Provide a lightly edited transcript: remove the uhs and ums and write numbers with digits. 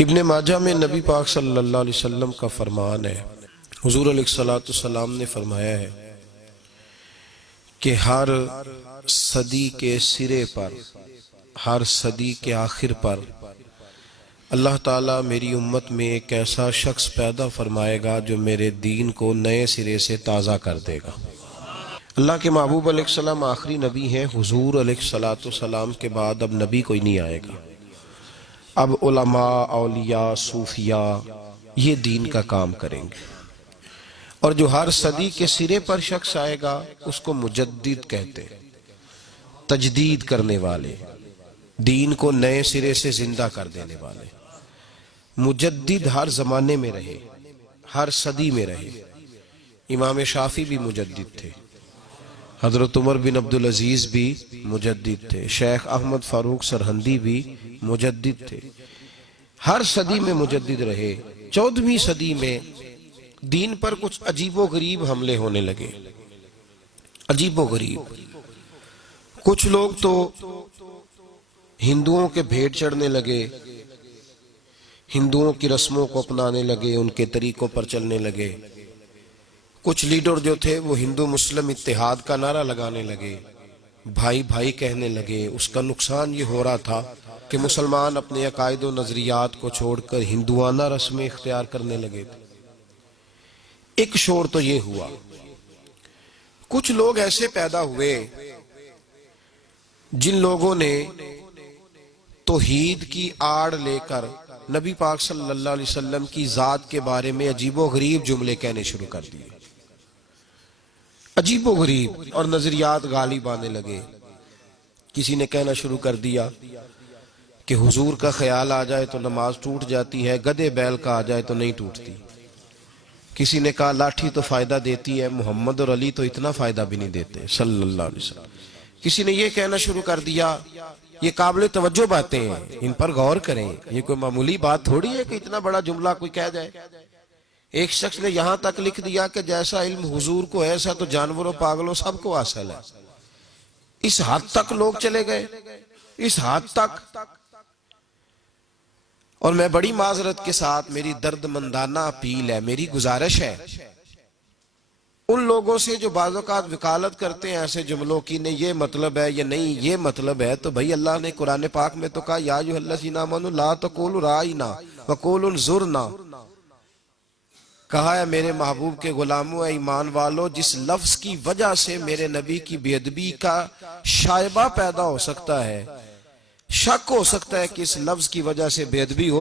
ابن ماجہ میں نبی پاک صلی اللہ علیہ وسلم کا فرمان ہے، حضور علیہ السلام نے فرمایا ہے کہ ہر صدی کے سرے پر، ہر صدی کے آخر پر اللہ تعالیٰ میری امت میں ایک ایسا شخص پیدا فرمائے گا جو میرے دین کو نئے سرے سے تازہ کر دے گا۔ اللہ کے محبوب علیہ السلام آخری نبی ہیں۔ حضور علیہ السلام کے بعد اب نبی کوئی نہیں آئے گا۔ اب علماء، اولیاء، صوفیاء یہ دین کا کام کریں گے، اور جو ہر صدی کے سرے پر شخص آئے گا اس کو مجدد کہتے ہیں، تجدید کرنے والے، دین کو نئے سرے سے زندہ کر دینے والے۔ مجدد ہر زمانے میں رہے، ہر صدی میں رہے۔ امام شافعی بھی مجدد تھے، حضرت عمر بن عبدالعزیز بھی مجدد تھے، شیخ احمد فاروق سرہندی بھی مجدد تھے۔ ہر صدی میں مجدد رہے۔ 14ویں صدی میں دین پر کچھ عجیب و غریب حملے ہونے لگے، عجیب و غریب۔ کچھ لوگ تو ہندوؤں کے بھیٹ چڑھنے لگے، ہندوؤں کی رسموں کو اپنانے لگے، ان کے طریقوں پر چلنے لگے۔ کچھ لیڈر جو تھے وہ ہندو مسلم اتحاد کا نعرہ لگانے لگے، بھائی بھائی کہنے لگے۔ اس کا نقصان یہ ہو رہا تھا کہ مسلمان اپنے عقائد و نظریات کو چھوڑ کر ہندوانہ رسمیں اختیار کرنے لگے تھے۔ ایک شور تو یہ ہوا۔ کچھ لوگ ایسے پیدا ہوئے جن لوگوں نے توحید کی آڑ لے کر نبی پاک صلی اللہ علیہ وسلم کی ذات کے بارے میں عجیب و غریب جملے کہنے شروع کر دیے، عجیب و غریب، اور نظریات غالب آنے لگے۔ کسی نے کہنا شروع کر دیا کہ حضور کا خیال آ جائے تو نماز ٹوٹ جاتی ہے، گدھے بیل کا آ جائے تو نہیں ٹوٹتی۔ کسی نے کہا لاٹھی تو فائدہ دیتی ہے، محمد اور علی تو اتنا فائدہ بھی نہیں دیتے صلی اللہ علیہ وسلم۔ کسی نے یہ کہنا شروع کر دیا، یہ قابل توجہ باتیں ہیں، ان پر غور کریں، یہ کوئی معمولی بات تھوڑی ہے کہ اتنا بڑا جملہ کوئی کہہ جائے۔ ایک شخص نے یہاں تک لکھ دیا کہ جیسا علم حضور کو ایسا تو جانوروں پاگلوں سب کو حاصل ہے۔ اس حد تک لوگ چلے گئے، اس حد تک۔ اور میں بڑی معذرت کے ساتھ، میری درد مندانہ اپیل ہے، میری گزارش ہے ان لوگوں سے جو بعض اوقات وکالت کرتے ہیں ایسے جملوں کی، نہیں یہ مطلب ہے یا نہیں یہ مطلب ہے، تو بھائی اللہ نے قرآن پاک میں تو کہا یا ایھا الذین آمنوا لا تقولوا راعینا وقولوا انظرنا، کہا ہے میرے محبوب کے غلاموں، اے ایمان والو، جس لفظ کی وجہ سے میرے نبی کی بے ادبی کا شائبہ پیدا ہو سکتا ہے، شک ہو سکتا ہے کہ اس لفظ کی وجہ سے بے ادبی ہو